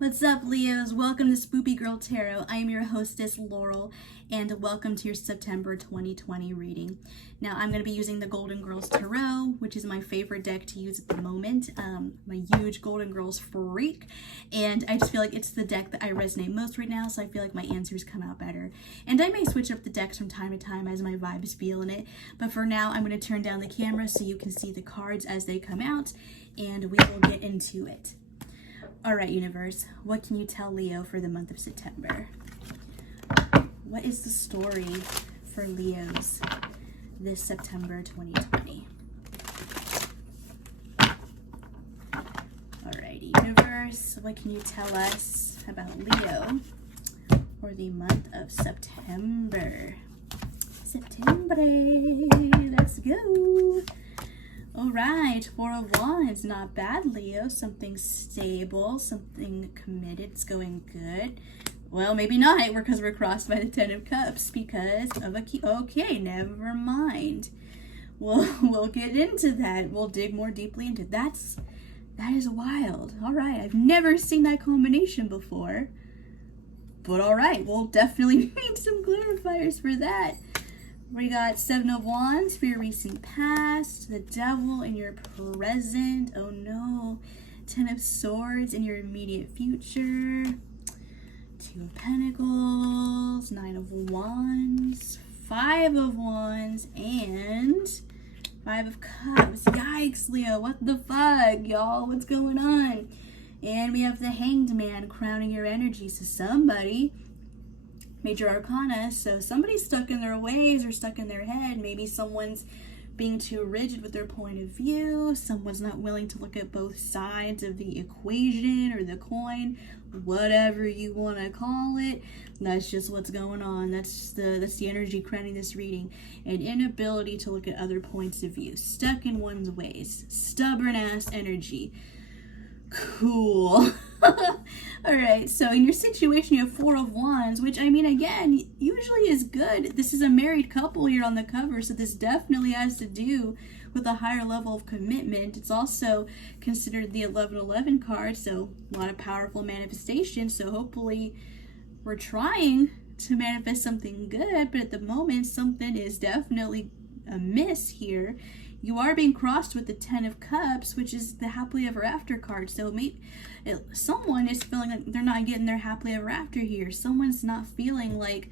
What's up, Leos? Welcome to Spoopy Girl Tarot. I am your hostess, Laurel, and welcome to your September 2020 reading. Now, I'm going to be using the Golden Girls Tarot, which is my favorite deck to use at the moment. I'm a huge Golden Girls freak, and I just feel like it's the deck that I resonate most right now, so I feel like my answers come out better. And I may switch up the decks from time to time as my vibe is feeling it, but for now, I'm going to turn down the camera so you can see the cards as they come out, and we will get into it. Alright, universe, what can you tell Leo for the month of September? What is the story for Leos this September 2020? Alrighty, universe, what can you tell us about Leo for the month of September? Let's go! Alright, Four of Wands, not bad, Leo. Something stable, something committed, it's going good. Well, maybe not, because we're crossed by the Ten of Cups because of a key. Okay, never mind. We'll get into that. We'll dig more deeply into it. That is wild. Alright, I've never seen that combination before. But alright, we'll definitely need some clarifiers for that. We got Seven of Wands for your recent past, the Devil in your present, oh no, Ten of Swords in your immediate future, Two of Pentacles, Nine of Wands, Five of Wands, and Five of Cups. Yikes, Leo, what the fuck, y'all? What's going on? And we have the Hanged Man crowning your energy, so somebody... Major Arcana, so somebody's stuck in their ways or stuck in their head. Maybe someone's being too rigid with their point of view. Someone's not willing to look at both sides of the equation or the coin, whatever you want to call it. That's just what's going on. That's the energy crowning this reading. An inability to look at other points of view. Stuck in one's ways. Stubborn ass energy. Cool. Alright, so in your situation you have Four of Wands, which, I mean, again, usually is good. This is a married couple here on the cover, so this definitely has to do with a higher level of commitment. It's also considered the 1111 card, so a lot of powerful manifestation, so hopefully we're trying to manifest something good, but at the moment something is definitely amiss here. You are being crossed with the Ten of Cups, which is the happily ever after card. So maybe someone is feeling like they're not getting their happily ever after here. Someone's not feeling like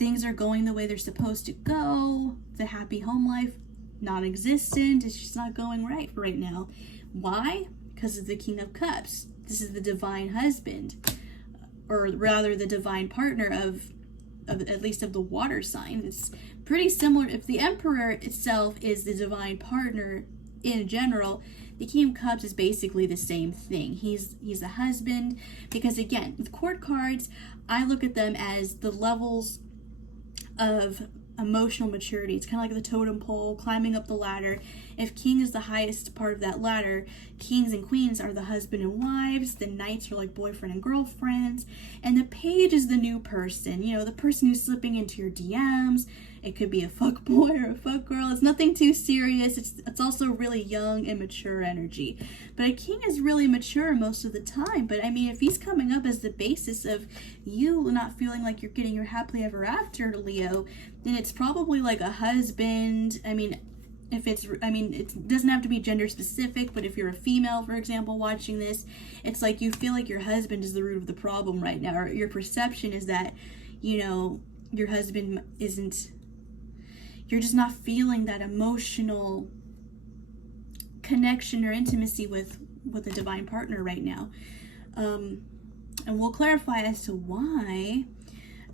things are going the way they're supposed to go. The happy home life, non-existent. It's just not going right now. Why? Because of the King of Cups. This is the divine husband, or rather the divine partner of at least of the water sign. It's pretty similar. If the Emperor itself is the divine partner in general, the King of Cups is basically the same thing. He's a husband, because again, with court cards, I look at them as the levels of emotional maturity. It's kind of like the totem pole, climbing up the ladder. If King is the highest part of that ladder, kings and queens are the husband and wives, the knights are like boyfriend and girlfriends, and the page is the new person, you know, the person who's slipping into your DMs. It could be a fuck boy or a fuck girl. It's nothing too serious. It's also really young and mature energy. But a king is really mature most of the time. But I mean, if he's coming up as the basis of you not feeling like you're getting your happily ever after, Leo, then it's probably like a husband. I mean, it doesn't have to be gender specific, but if you're a female, for example, watching this, it's like you feel like your husband is the root of the problem right now, or your perception is that, you know, your husband isn't, you're just not feeling that emotional connection or intimacy with a divine partner right now. And we'll clarify as to why.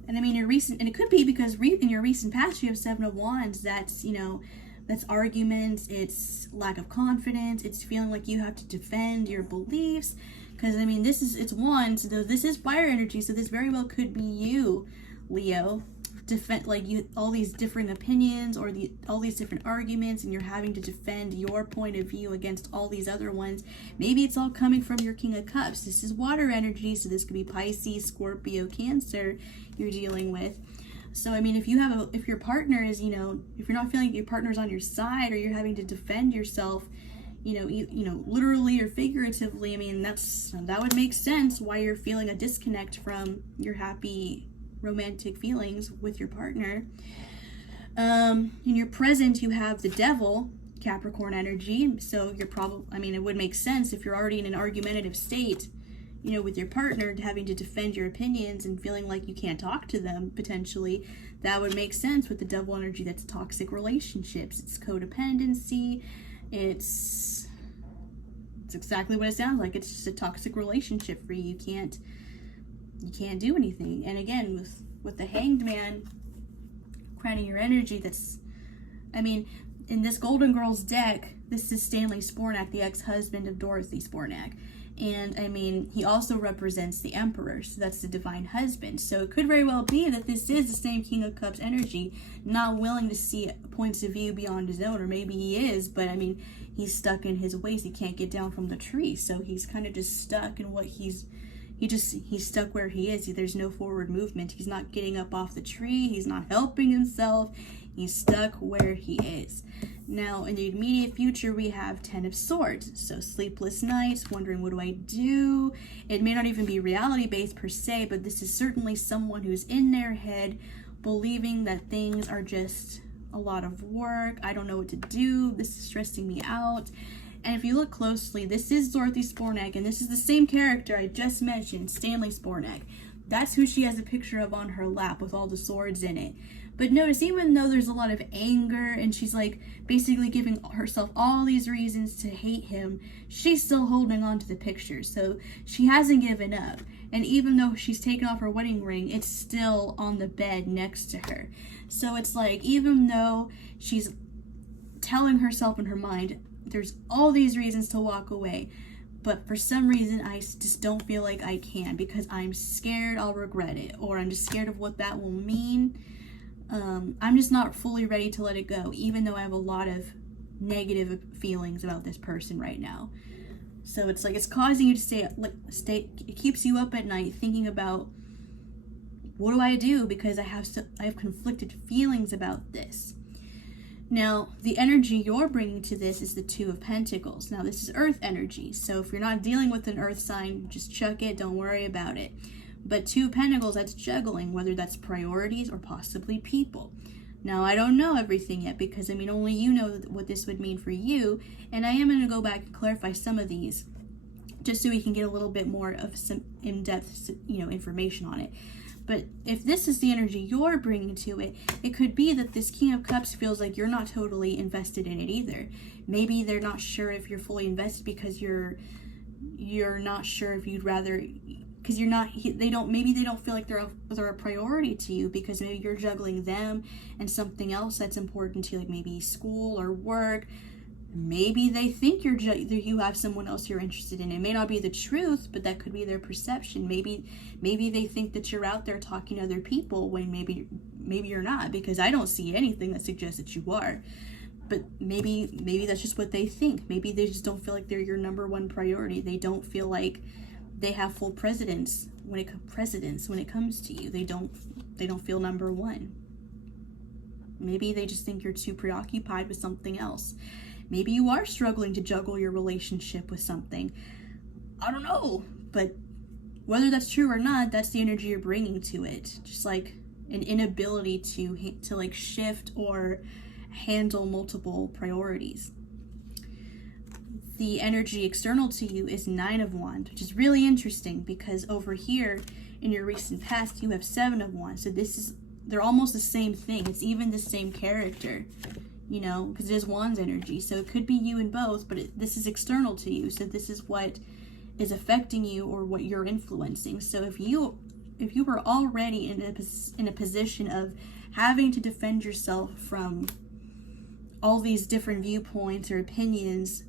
And I mean, and it could be because in your recent past you have Seven of Wands. That's, you know, that's arguments, it's lack of confidence, it's feeling like you have to defend your beliefs. Because I mean, it's Wands, so this is fire energy, so this very well could be you, Leo. Defend, like, you, all these different opinions or all these different arguments, and you're having to defend your point of view against all these other ones. Maybe it's all coming from your King of Cups. This is water energy, so this could be Pisces, Scorpio, Cancer you're dealing with. So I mean, if your partner is, you know, if you're not feeling like your partner's on your side, or you're having to defend yourself, literally or figuratively. I mean, that would make sense why you're feeling a disconnect from your happy romantic feelings with your partner. In your present, you have the devil, Capricorn energy. So it would make sense if you're already in an argumentative state, with your partner, having to defend your opinions and feeling like you can't talk to them potentially. That would make sense with the devil energy. That's toxic relationships. It's codependency. It's exactly what it sounds like. It's just a toxic relationship for you. You can't do anything. And again, with the Hanged Man crowning your energy, in this Golden Girls deck, this is Stanley Spornak, the ex-husband of Dorothy Spornak. And he also represents the Emperor, so that's the divine husband. So it could very well be that this is the same King of Cups energy, not willing to see points of view beyond his own, or maybe he is, but he's stuck in his ways. He can't get down from the tree, so he's kind of just stuck in what he's stuck where he is. There's no forward movement. He's not getting up off the tree. He's not helping himself. He's stuck where he is. Now, in the immediate future, we have 10 of Swords. So sleepless nights, wondering, what do I do? It may not even be reality-based per se, but this is certainly someone who's in their head believing that things are just a lot of work. I don't know what to do. This is stressing me out. And if you look closely, this is Dorothy Spornak, and this is the same character I just mentioned, Stanley Spornak. That's who she has a picture of on her lap with all the swords in it. But notice, even though there's a lot of anger and she's basically giving herself all these reasons to hate him, she's still holding on to the picture. So she hasn't given up. And even though she's taken off her wedding ring, it's still on the bed next to her. So it's even though she's telling herself in her mind, there's all these reasons to walk away, but for some reason I just don't feel like I can, because I'm scared I'll regret it, or I'm just scared of what that will mean. I'm just not fully ready to let it go, even though I have a lot of negative feelings about this person right now. So it's causing you to stay. It keeps you up at night thinking about, what do I do, because I have conflicted feelings about this. Now, the energy you're bringing to this is the Two of Pentacles. Now, this is earth energy, so if you're not dealing with an earth sign, just chuck it, don't worry about it. But Two of Pentacles, that's juggling, whether that's priorities or possibly people. Now, I don't know everything yet, because, only you know what this would mean for you, and I am going to go back and clarify some of these, just so we can get a little bit more of some in-depth, information on it. But if this is the energy you're bringing to it, it could be that this King of Cups feels like you're not totally invested in it either. Maybe they're not sure if you're fully invested because you're not sure if you'd rather, because they don't feel like they're a priority to you, because maybe you're juggling them and something else that's important to you, like maybe school or work. Maybe they think you have someone else you're interested in. It may not be the truth, but that could be their perception. Maybe they think that you're out there talking to other people when maybe you're not, because I don't see anything that suggests that you are. But maybe that's just what they think. Maybe they just don't feel like they're your number one priority. They don't feel like they have full precedence when it comes to you. They don't feel number one. Maybe they just think you're too preoccupied with something else. Maybe you are struggling to juggle your relationship with something. I don't know. But whether that's true or not, that's the energy you're bringing to it. Just like an inability to shift or handle multiple priorities. The energy external to you is 9 of Wands, which is really interesting, because over here in your recent past, you have 7 of Wands. So they're almost the same thing. It's even the same character. Because it is Wands energy. So it could be you in both, but this is external to you. So this is what is affecting you or what you're influencing. So if you were already in a position of having to defend yourself from all these different viewpoints or opinions,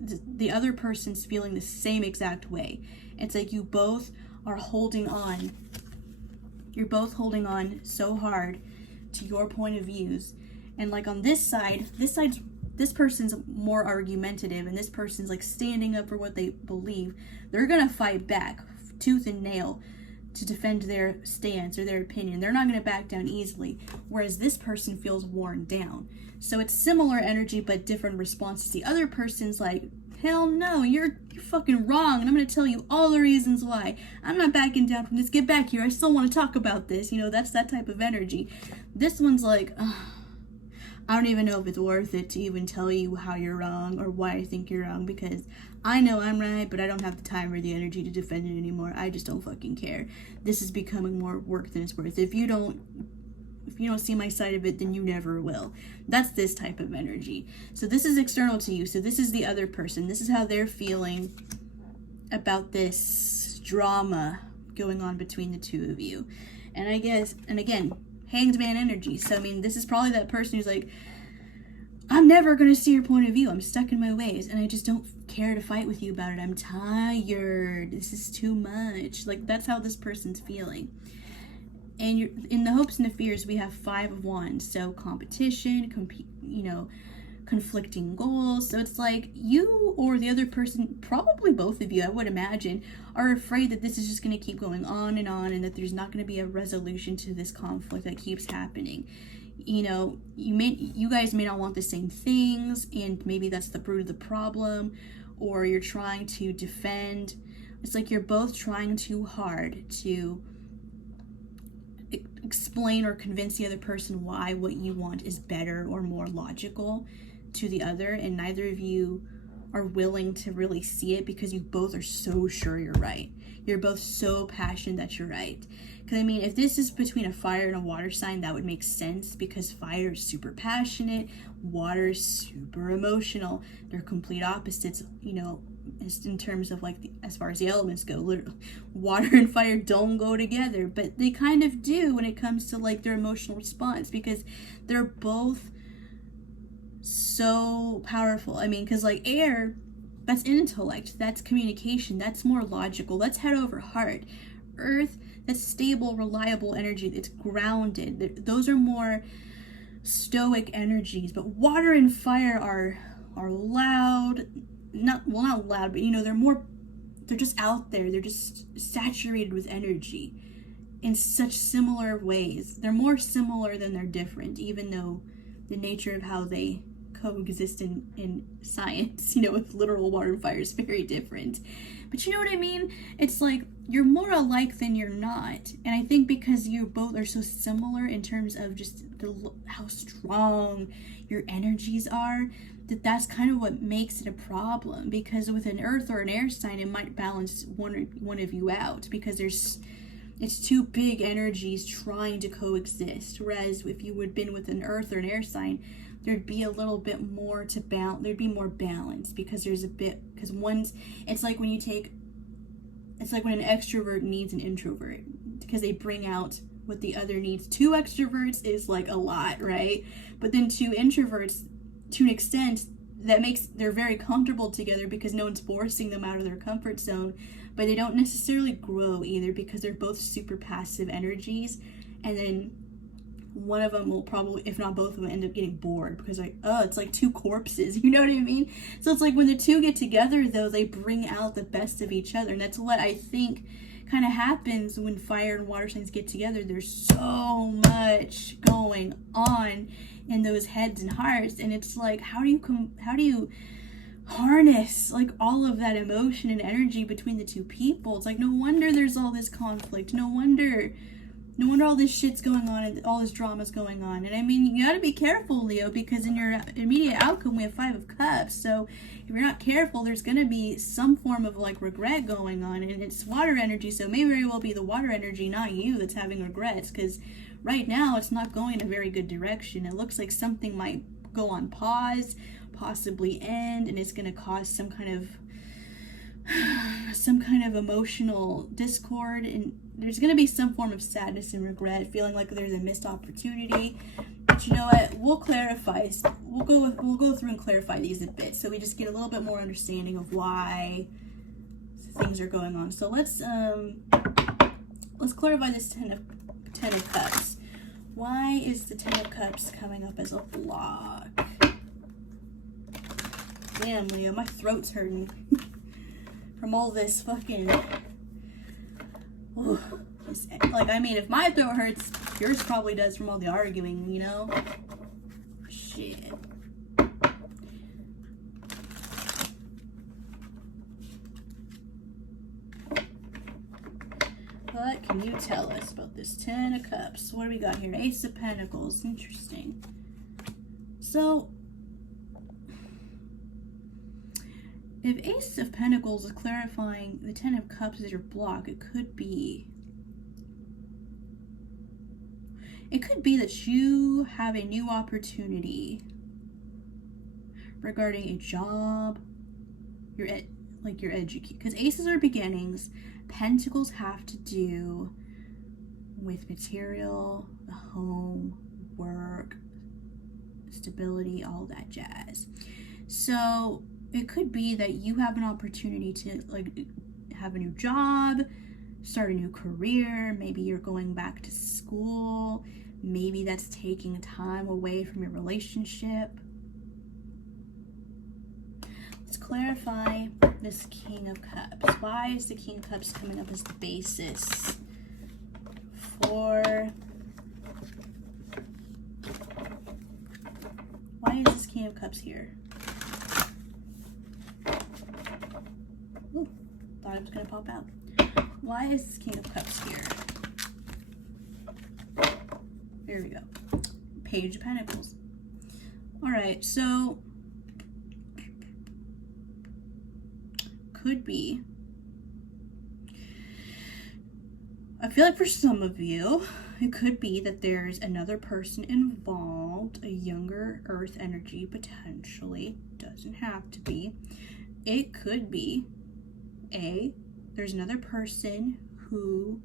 the other person's feeling the same exact way. It's like you both are holding on. You're both holding on so hard to your point of views. And on this person's more argumentative, and this person's standing up for what they believe. They're gonna fight back tooth and nail to defend their stance or their opinion. They're not going to back down easily, whereas this person feels worn down. So it's similar energy but different responses. The other person's like, hell no, you're fucking wrong, and I'm going to tell you all the reasons why. I'm not backing down from this. Get back here. I still want to talk about this. You know, that's that type of energy. This one's like, I don't even know if it's worth it to even tell you how you're wrong or why I think you're wrong, because I know I'm right, but I don't have the time or the energy to defend it anymore. I just don't fucking care. This is becoming more work than it's worth. If you don't see my side of it, then you never will. That's this type of energy. So this is external to you. So this is the other person. This is how they're feeling about this drama going on between the two of you. And I guess, and again, Hanged Man energy. So, I mean, this is probably that person who's like, I'm never going to see your point of view. I'm stuck in my ways, and I just don't care to fight with you about it. I'm tired. This is too much. Like, that's how this person's feeling. And you're, in the hopes and the fears, we have 5 of Wands. So, competition, conflicting goals. So it's like you or the other person, probably both of you, I would imagine, are afraid that this is just going to keep going on and that there's not going to be a resolution to this conflict that keeps happening. You know, you guys may not want the same things, and maybe that's the root of the problem, or you're trying to defend. It's like you're both trying too hard to explain or convince the other person why what you want is better or more logical to the other, and neither of you are willing to really see it because you both are so sure you're right. You're both so passionate that you're right. Because I mean, if this is between a fire and a water sign, that would make sense, because fire is super passionate, water is super emotional. They're complete opposites, you know, in terms of like as far as the elements go. Literally, water and fire don't go together, but they kind of do when it comes to like their emotional response, because they're both so powerful. I mean, because like air, that's intellect, that's communication, that's more logical, that's head over heart. Earth, that's stable, reliable energy, it's grounded. Those are more stoic energies. But water and fire are loud, not loud, but you know, they're just out there. They're just saturated with energy in such similar ways. They're more similar than they're different, even though the nature of how they coexist in science, you know, with literal water and fire is very different. But you know what I mean? It's like you're more alike than you're not. And I think because you both are so similar in terms of just how strong your energies are, that's kind of what makes it a problem. Because with an earth or an air sign, it might balance one of you out, because it's two big energies trying to coexist. Whereas if you would have been with an earth or an air sign, there'd be a little bit more to balance. There'd be more balance, because because it's like when an extrovert needs an introvert, because they bring out what the other needs. 2 extroverts is like a lot, right? But then 2 introverts, to an extent, they're very comfortable together because no one's forcing them out of their comfort zone, but they don't necessarily grow either, because they're both super passive energies. And then one of them will probably, if not both of them, end up getting bored, because like, oh, it's like 2 corpses, you know what I mean? So it's like when the 2 get together, though, they bring out the best of each other. And that's what I think kind of happens when fire and water signs get together. There's so much going on in those heads and hearts, and it's like, how do you harness like all of that emotion and energy between the 2 people? It's like, no wonder there's all this conflict. No wonder all this shit's going on and all this drama's going on. And I mean, you gotta be careful, Leo, because in your immediate outcome, we have 5 of Cups. So if you're not careful, there's gonna be some form of like regret going on. And it's water energy, so maybe it will be the water energy, not you, that's having regrets. Because right now, it's not going in a very good direction. It looks like something might go on pause, possibly end, and it's gonna cause some kind of emotional discord, and there's going to be some form of sadness and regret, feeling like there's a missed opportunity. But you know what, we'll go through and clarify these a bit, so we just get a little bit more understanding of why things are going on. So let's clarify this ten of Cups. Why is the 10 of Cups coming up as a block? Damn, Leo, my throat's hurting from all this fucking... Like, I mean, if my throat hurts, yours probably does from all the arguing, you know? Shit. What can you tell us about this Ten of Cups? What do we got here? Ace of Pentacles. Interesting. So, if Ace of Pentacles is clarifying the Ten of Cups is your block, it could be that you have a new opportunity regarding a job, your education. Because aces are beginnings. Pentacles have to do with material, the home, work, stability, all that jazz. So it could be that you have an opportunity to like have a new job, start a new career. Maybe you're going back to school. Maybe that's taking time away from your relationship. Let's clarify this King of Cups. Why is the King of Cups coming up as the basis for... Why is this King of Cups here? Ooh, thought it was going to pop out. Why is this King of Cups here? There we go. Page of Pentacles. Alright, so... could be. I feel like for some of you, it could be that there's another person involved, a younger earth energy potentially. Doesn't have to be. It could be there's another person who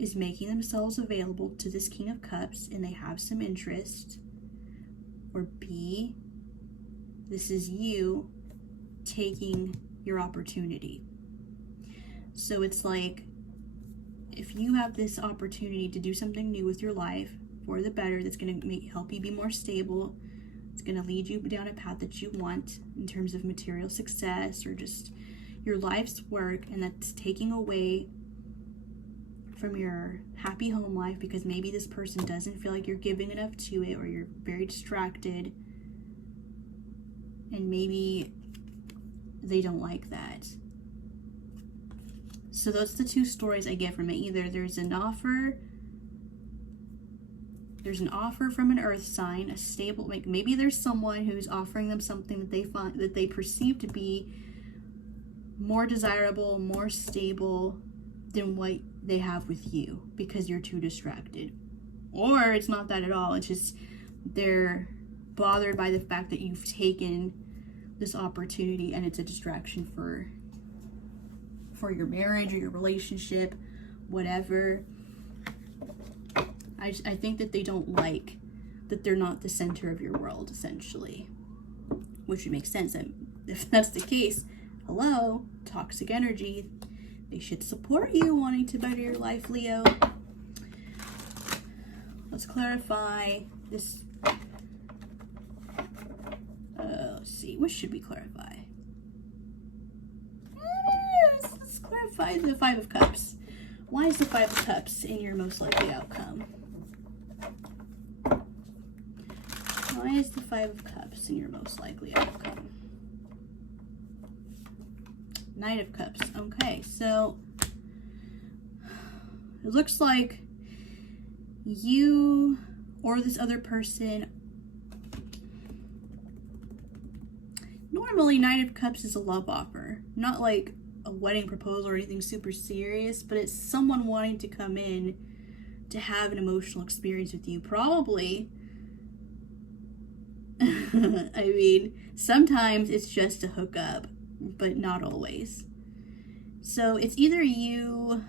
is making themselves available to this King of Cups and they have some interest. Or B, this is you taking your opportunity. So it's like, if you have this opportunity to do something new with your life for the better, that's going to help you be more stable, it's going to lead you down a path that you want in terms of material success or just your life's work, and that's taking away from your happy home life because maybe this person doesn't feel like you're giving enough to it, or you're very distracted, and maybe they don't like that. So those are the two stories I get from it. Either there's an offer from an earth sign, a stable, like maybe there's someone who's offering them something that they find, that they perceive to be more desirable, more stable than what they have with you because you're too distracted. Or it's not that at all. It's just they're bothered by the fact that you've taken this opportunity and it's a distraction for your marriage or your relationship, whatever. I think that they don't like that they're not the center of your world, essentially, which would make sense. And if that's the case, hello, toxic energy, they should support you wanting to better your life, Leo. Let's clarify this. Let's see, what should we clarify? Let's clarify the Five of Cups. Why is the Five of Cups in your most likely outcome? Why is the Five of Cups in your most likely outcome? Knight of Cups. Okay, so it looks like you or this other person. Normally, Knight of Cups is a love offer, not like a wedding proposal or anything super serious, but it's someone wanting to come in to have an emotional experience with you. Probably. I mean, sometimes it's just a hookup, but not always. So it's either you...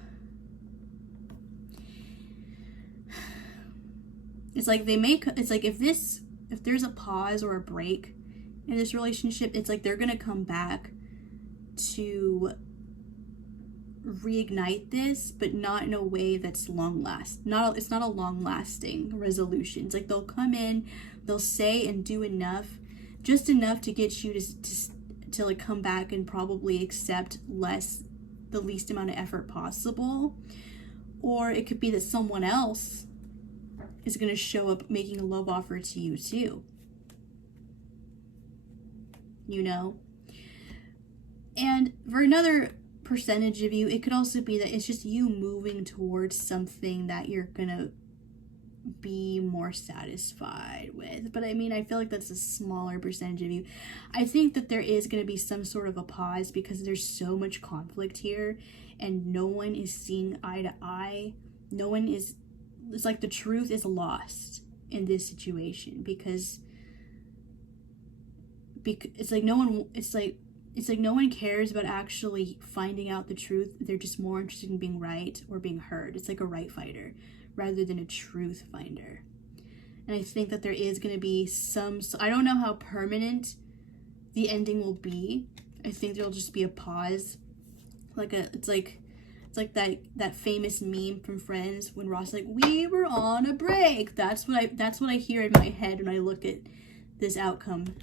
It's like if there's a pause or a break in this relationship, it's like they're gonna come back to reignite this, but not in a way that's it's not a long-lasting resolution. It's like they'll come in, they'll say and do enough, just enough to get you to like come back and probably accept the least amount of effort possible. Or it could be that someone else is going to show up making a love offer to you too. You know? And for another percentage of you, it could also be that it's just you moving towards something that you're going to be more satisfied with. But I mean, I feel like that's a smaller percentage of you. I think that there is going to be some sort of a pause because there's so much conflict here and no one is seeing eye to eye. No one is, it's like the truth is lost in this situation because it's like no one cares about actually finding out the truth. They're just more interested in being right or being heard. It's like a right fighter rather than a truth finder. And I think that there is going to be I don't know how permanent the ending will be. I think there'll just be a pause. It's like that famous meme from Friends when Ross is like, we were on a break. That's what I hear in my head when I look at this outcome,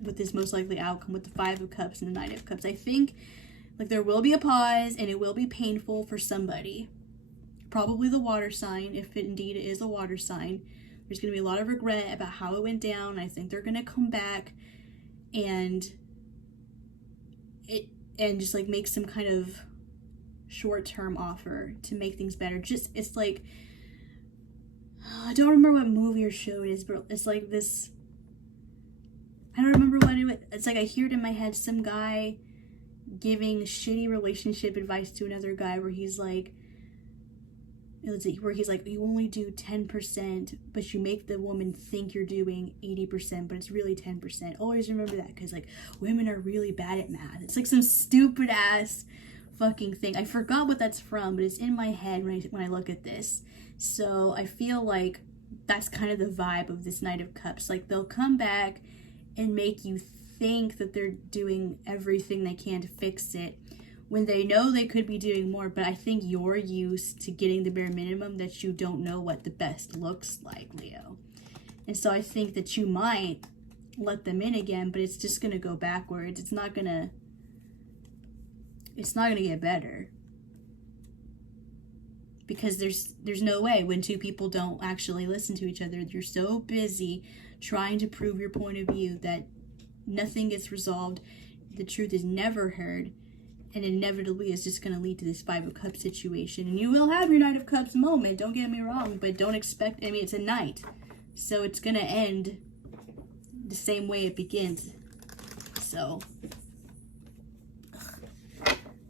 with this most likely outcome with the 5 of Cups and the 9 of Cups. I think like there will be a pause and it will be painful for somebody. Probably the water sign, if it indeed is a water sign. There's going to be a lot of regret about how it went down. I think they're going to come back and just like make some kind of short-term offer to make things better. It's like, I don't remember what movie or show it is, but it's like this, I don't remember what it was. It's like I hear it in my head, some guy giving shitty relationship advice to another guy where he's like, you only do 10%, but you make the woman think you're doing 80%, but it's really 10%. Always remember that, because like women are really bad at math. It's like some stupid ass fucking thing. I forgot what that's from, but it's in my head when I look at this. So I feel like that's kind of the vibe of this Knight of Cups. Like they'll come back and make you think that they're doing everything they can to fix it, when they know they could be doing more. But I think you're used to getting the bare minimum, that you don't know what the best looks like, Leo. And so I think that you might let them in again, but it's just going to go backwards. It's not going to get better. Because there's no way when two people don't actually listen to each other. You're so busy trying to prove your point of view that nothing gets resolved. The truth is never heard. And inevitably it's just going to lead to this 5 of Cups situation. And you will have your Knight of Cups moment, don't get me wrong, but don't expect, it's a knight. So it's going to end the same way it begins. So,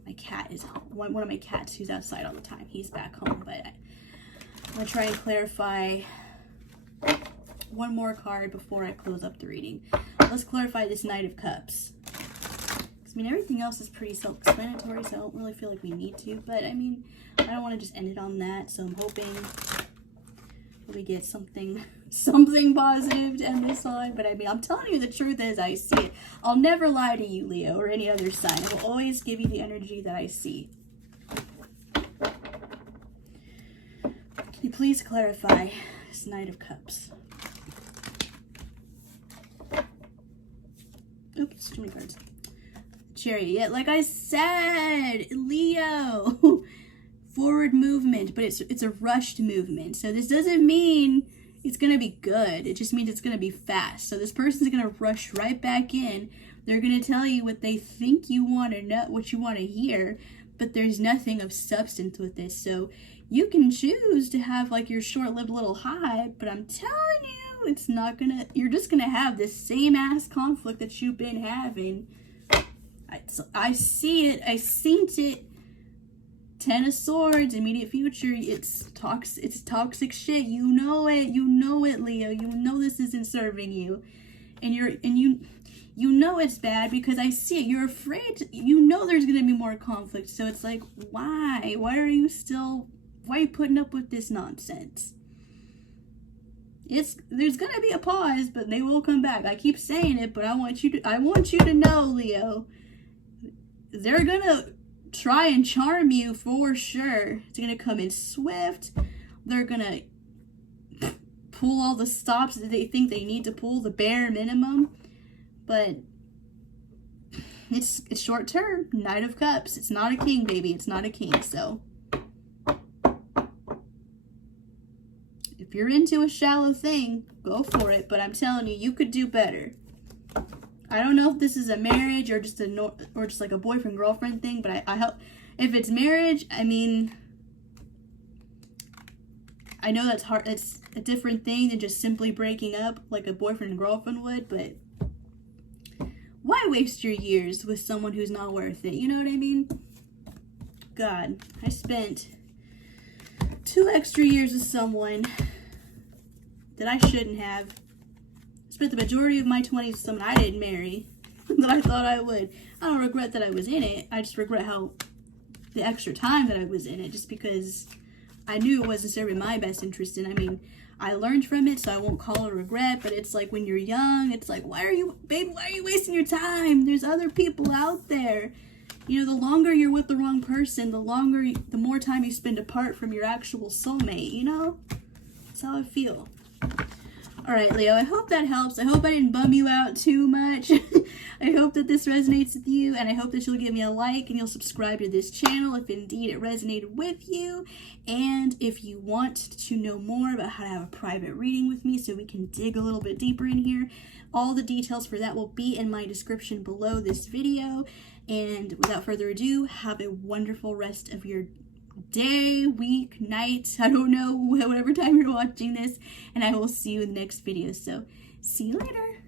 my cat is home. One of my cats who's outside all the time, he's back home. But I'm going to try and clarify one more card before I close up the reading. Let's clarify this Knight of Cups. Everything else is pretty self-explanatory, so I don't really feel like we need to. But, I don't want to just end it on that. So I'm hoping that we get something positive to end this on. But, I'm telling you the truth as I see it. I'll never lie to you, Leo, or any other sign. I will always give you the energy that I see. Can you please clarify this Knight of Cups? Oops, too many cards. Chariot. Yeah, like I said, Leo, forward movement, but it's a rushed movement. So this doesn't mean it's gonna be good. It just means it's gonna be fast. So this person's gonna rush right back in. They're gonna tell you what they think you want to know, what you want to hear, but there's nothing of substance with this. So you can choose to have like your short-lived little high, but I'm telling you, it's not gonna. You're just gonna have this same ass conflict that you've been having. I see it. I seen it. 10 of Swords, immediate future. It's toxic shit. You know it. You know it, Leo. You know this isn't serving you, and you know it's bad because I see it. You're afraid. You know there's gonna be more conflict. So it's like, why? Why are you putting up with this nonsense? There's gonna be a pause, but they will come back. I keep saying it, but I want you to know, Leo. They're gonna try and charm you for sure. It's gonna come in swift. They're gonna pull all the stops that they think they need to pull, the bare minimum. But it's short term. Knight of Cups. It's not a king, baby. It's not a king. So If you're into a shallow thing, go for it. But I'm telling you, you could do better. I don't know if this is a marriage or just like a boyfriend girlfriend thing, but I hope if it's marriage, I mean, I know that's hard. It's a different thing than just simply breaking up like a boyfriend and girlfriend would, but why waste your years with someone who's not worth it? You know what I mean? God, I spent 2 extra years with someone that I shouldn't have. Spent the majority of my 20s with someone I didn't marry that I thought I would. I don't regret that I was in it. I just regret the extra time that I was in it, just because I knew it wasn't serving my best interest. And I mean, I learned from it, so I won't call it a regret, but it's like when you're young, it's like, why are you wasting your time? There's other people out there. You know, the longer you're with the wrong person, the more time you spend apart from your actual soulmate, you know? That's how I feel. All right, Leo, I hope that helps. I hope I didn't bum you out too much. I hope that this resonates with you, and I hope that you'll give me a like and you'll subscribe to this channel if indeed it resonated with you. And if you want to know more about how to have a private reading with me so we can dig a little bit deeper in here, all the details for that will be in my description below this video. And without further ado, have a wonderful rest of your day, week, night, I don't know, whatever time you're watching this, and I will see you in the next video. So, see you later.